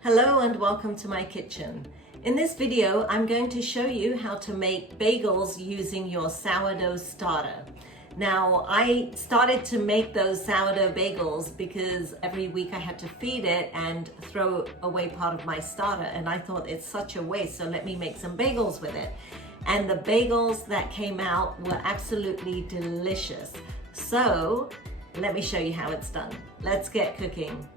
Hello and welcome to my kitchen. In this video, I'm going to show you how to make bagels using your sourdough starter. Now, I started to make those sourdough bagels because every week I had to feed it and throw away part of my starter, and I thought it's such a waste, so let me make some bagels with it. And the bagels that came out were absolutely delicious. So let me show you how it's done. Let's get cooking.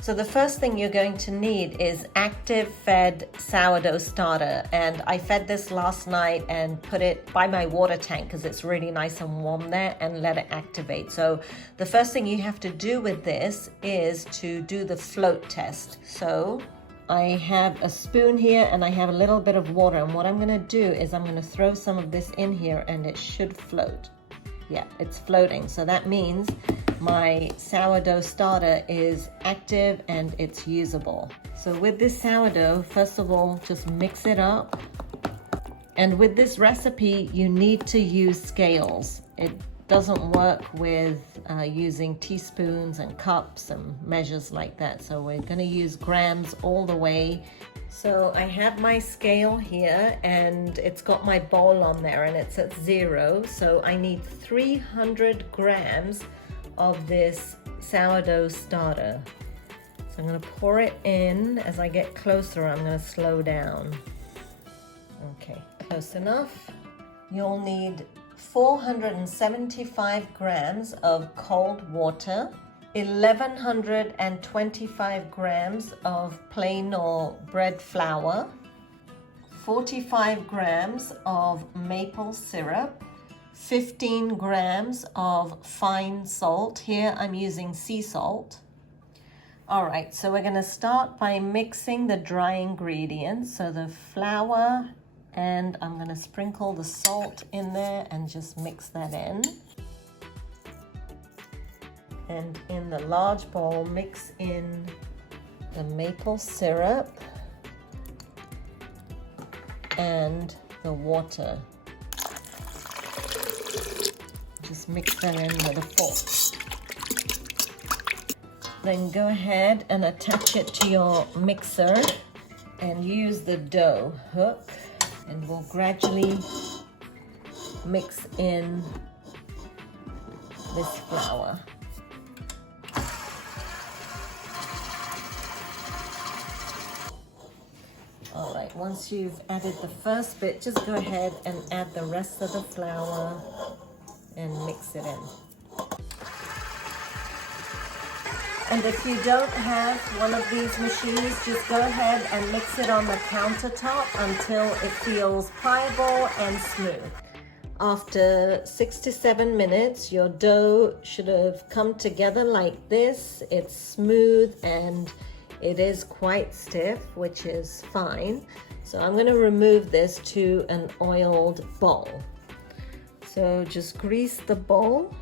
So the first thing you're going to need is active fed sourdough starter, and I fed this last night and put it by my water tank because it's really nice and warm there, and let it activate. So the first thing you have to do with this is to do the float test. So I have a spoon here and I have a little bit of water, and what I'm going to do is I'm going to throw some of this in here and it should float. Yeah, it's floating, so that means my sourdough starter is active and it's usable. So with this sourdough, first of all, just mix it up. And with this recipe, you need to use scales. It doesn't work with using teaspoons and cups and measures like that. So we're gonna use grams all the way. So I have my scale here and it's got my bowl on there and it's at 0. So I need 300 grams of this sourdough starter. So I'm going to pour it in. As I get closer, I'm going to slow down. Okay, close enough. You'll need 475 grams of cold water, 1125 grams of plain or bread flour, 45 grams of maple syrup, 15 grams of fine salt. Here I'm using sea salt. All right, so we're going to start by mixing the dry ingredients. So the flour, and I'm going to sprinkle the salt in there and just mix that in. And in the large bowl, mix in the maple syrup and the water. Just mix that in with a fork. Then go ahead and attach it to your mixer and use the dough hook, and we'll gradually mix in this flour. All right, once you've added the first bit, just go ahead and add the rest of the flour and mix it in. And if you don't have one of these machines, just go ahead and mix it on the countertop until it feels pliable and smooth. After 6 to 7 minutes, your dough should have come together like this. It's smooth and it is quite stiff, which is fine. So I'm going to remove this to an oiled bowl. So just grease the bowl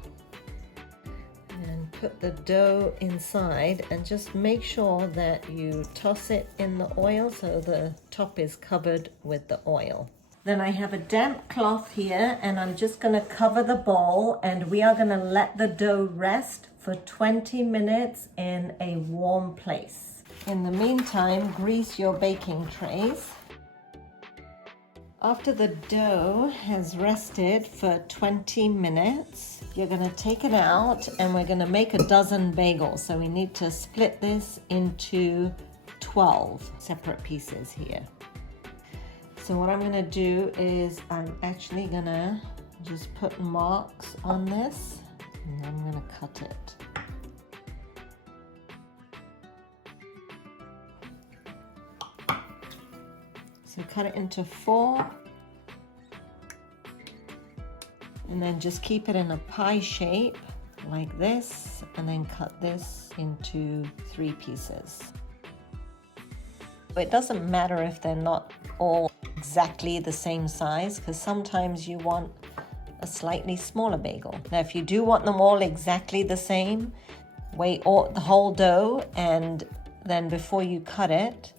and put the dough inside, and just make sure that you toss it in the oil so the top is covered with the oil. Then I have a damp cloth here and I'm just going to cover the bowl, and we are going to let the dough rest for 20 minutes in a warm place. In the meantime, grease your baking trays. After the dough has rested for 20 minutes, you're going to take it out and we're going to make a dozen bagels. So we need to split this into 12 separate pieces here. So what I'm going to do is I'm actually going to just put marks on this, and I'm going to cut it. So cut it into 4, and then just keep it in a pie shape like this, and then cut this into 3 pieces. It doesn't matter if they're not all exactly the same size, because sometimes you want a slightly smaller bagel. Now if you do want them all exactly the same, weigh the whole dough, and then before you cut it,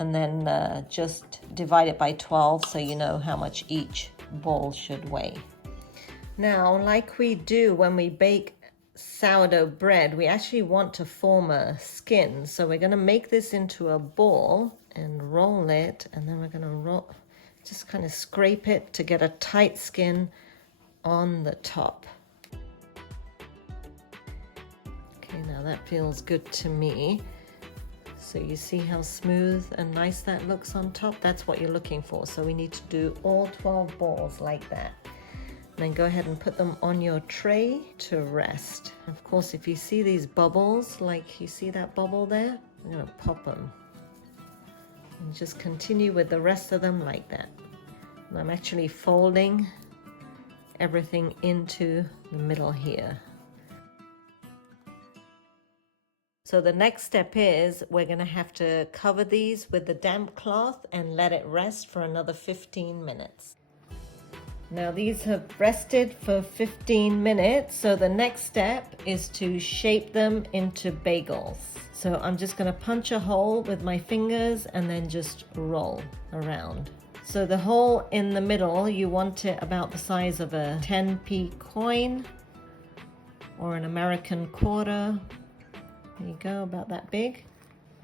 and then just divide it by 12 so you know how much each ball should weigh. Now, like we do when we bake sourdough bread, we actually want to form a skin. So we're going to make this into a ball and roll it, and then we're going to just kind of scrape it to get a tight skin on the top. Okay, now that feels good to me. So you see how smooth and nice that looks on top? That's what you're looking for. So we need to do all 12 balls like that. Then go ahead and put them on your tray to rest. Of course, if you see these bubbles, like you see that bubble there, I'm gonna pop them. And just continue with the rest of them like that. And I'm actually folding everything into the middle here. So the next step is we're gonna have to cover these with the damp cloth and let it rest for another 15 minutes. Now these have rested for 15 minutes, so the next step is to shape them into bagels. So I'm just going to punch a hole with my fingers and then just roll around. So the hole in the middle, you want it about the size of a 10p coin or an American quarter. There you go, about that big.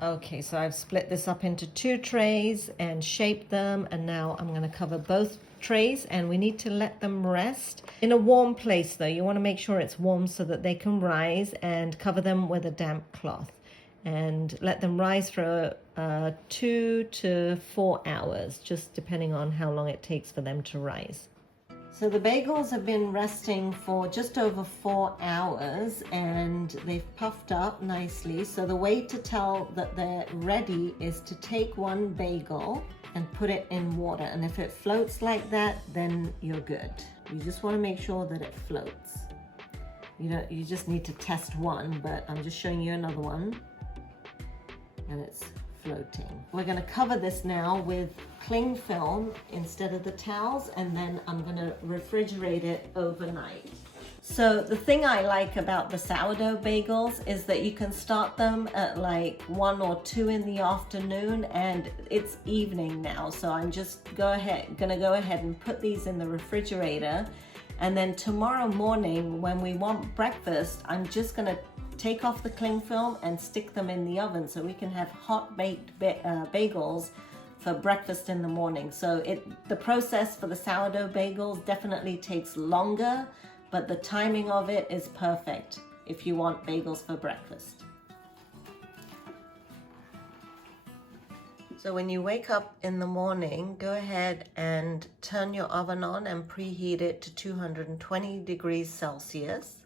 Okay, so I've split this up into 2 trays and shaped them, and now I'm going to cover both trays, and we need to let them rest in a warm place though. You want to make sure it's warm so that they can rise, and cover them with a damp cloth and let them rise for 2 to 4 hours, just depending on how long it takes for them to rise. So the bagels have been resting for just over 4 hours and they've puffed up nicely. So the way to tell that they're ready is to take one bagel and put it in water. And if it floats like that, then you're good. You just want to make sure that it floats. You just need to test one, but I'm just showing you another one. And it's floating. We're going to cover this now with cling film instead of the towels, and then I'm going to refrigerate it overnight. So the thing I like about the sourdough bagels is that you can start them at like 1 or 2 in the afternoon, and it's evening now. So I'm just gonna go ahead and put these in the refrigerator, and then tomorrow morning when we want breakfast, I'm just gonna take off the cling film and stick them in the oven so we can have hot baked bagels for breakfast in the morning. So the process for the sourdough bagels definitely takes longer, but the timing of it is perfect if you want bagels for breakfast. So when you wake up in the morning, go ahead and turn your oven on and preheat it to 220 degrees Celsius.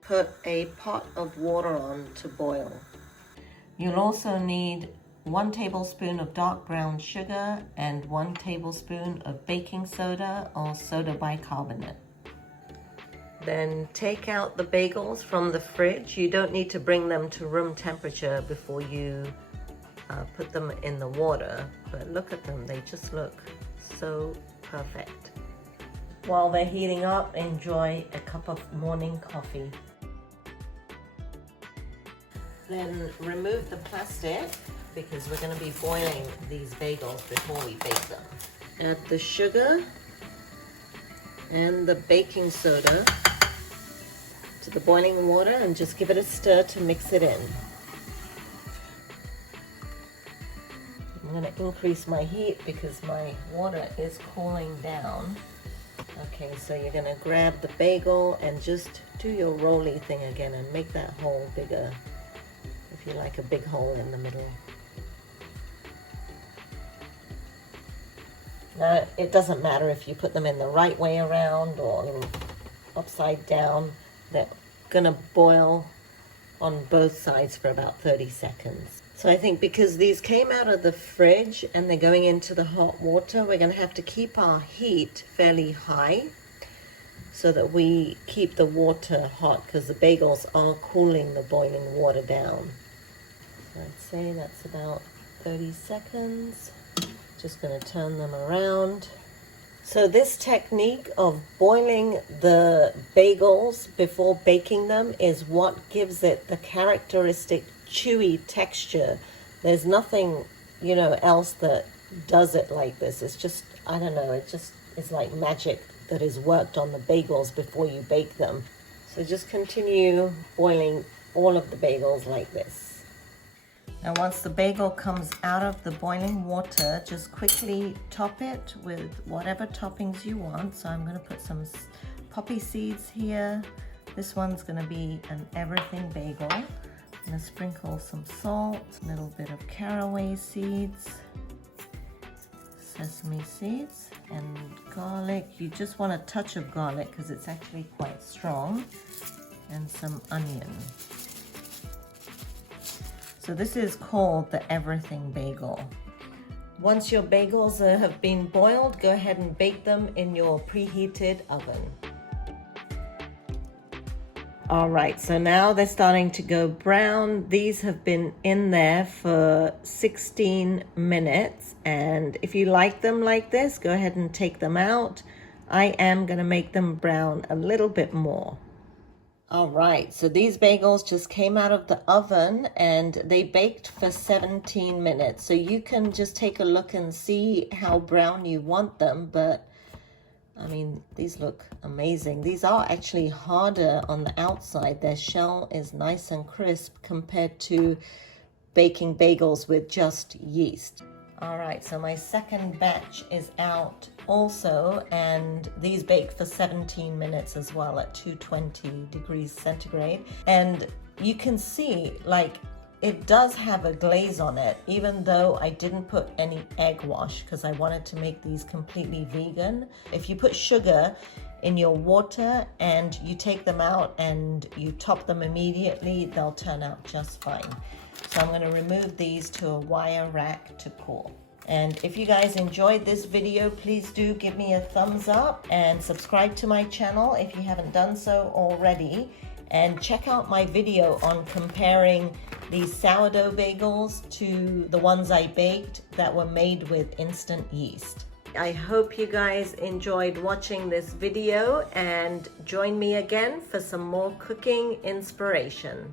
Put a pot of water on to boil. You'll also need 1 tablespoon of dark brown sugar and 1 tablespoon of baking soda or soda bicarbonate. Then take out the bagels from the fridge. You don't need to bring them to room temperature before you put them in the water, but look at them, they just look so perfect. While they're heating up, enjoy a cup of morning coffee. Then remove the plastic because we're going to be boiling these bagels before we bake them. Add the sugar and the baking soda to the boiling water and just give it a stir to mix it in. I'm going to increase my heat because my water is cooling down. Okay, so you're going to grab the bagel and just do your roly thing again and make that hole bigger. If you like a big hole in the middle. Now, it doesn't matter if you put them in the right way around or upside down. They're gonna boil on both sides for about 30 seconds. So I think because these came out of the fridge and they're going into the hot water, we're gonna have to keep our heat fairly high so that we keep the water hot, because the bagels are cooling the boiling water down. So I'd say that's about 30 seconds. Just going to turn them around. So this technique of boiling the bagels before baking them is what gives it the characteristic chewy texture. There's nothing, else that does it like this. It's just, I don't know, it just is like magic that is worked on the bagels before you bake them. So just continue boiling all of the bagels like this. Now once the bagel comes out of the boiling water, just quickly top it with whatever toppings you want. So I'm going to put some poppy seeds here. This one's going to be an everything bagel. I'm going to sprinkle some salt, a little bit of caraway seeds, sesame seeds, and garlic. You just want a touch of garlic because it's actually quite strong, and some onion. So this is called the everything bagel. Once your bagels have been boiled, go ahead and bake them in your preheated oven. All right, so now they're starting to go brown. These have been in there for 16 minutes. And if you like them like this, go ahead and take them out. I am gonna make them brown a little bit more. All right, so these bagels just came out of the oven and they baked for 17 minutes. So you can just take a look and see how brown you want them, but I mean, these look amazing. These are actually harder on the outside. Their shell is nice and crisp compared to baking bagels with just yeast. All right, so my second batch is out also, and these baked for 17 minutes as well at 220 degrees centigrade. And you can see, like, it does have a glaze on it, even though I didn't put any egg wash because I wanted to make these completely vegan. If you put sugar in your water and you take them out and you top them immediately, they'll turn out just fine. So I'm going to remove these to a wire rack to cool. And if you guys enjoyed this video, please do give me a thumbs up and subscribe to my channel if you haven't done so already. And check out my video on comparing these sourdough bagels to the ones I baked that were made with instant yeast. I hope you guys enjoyed watching this video and join me again for some more cooking inspiration.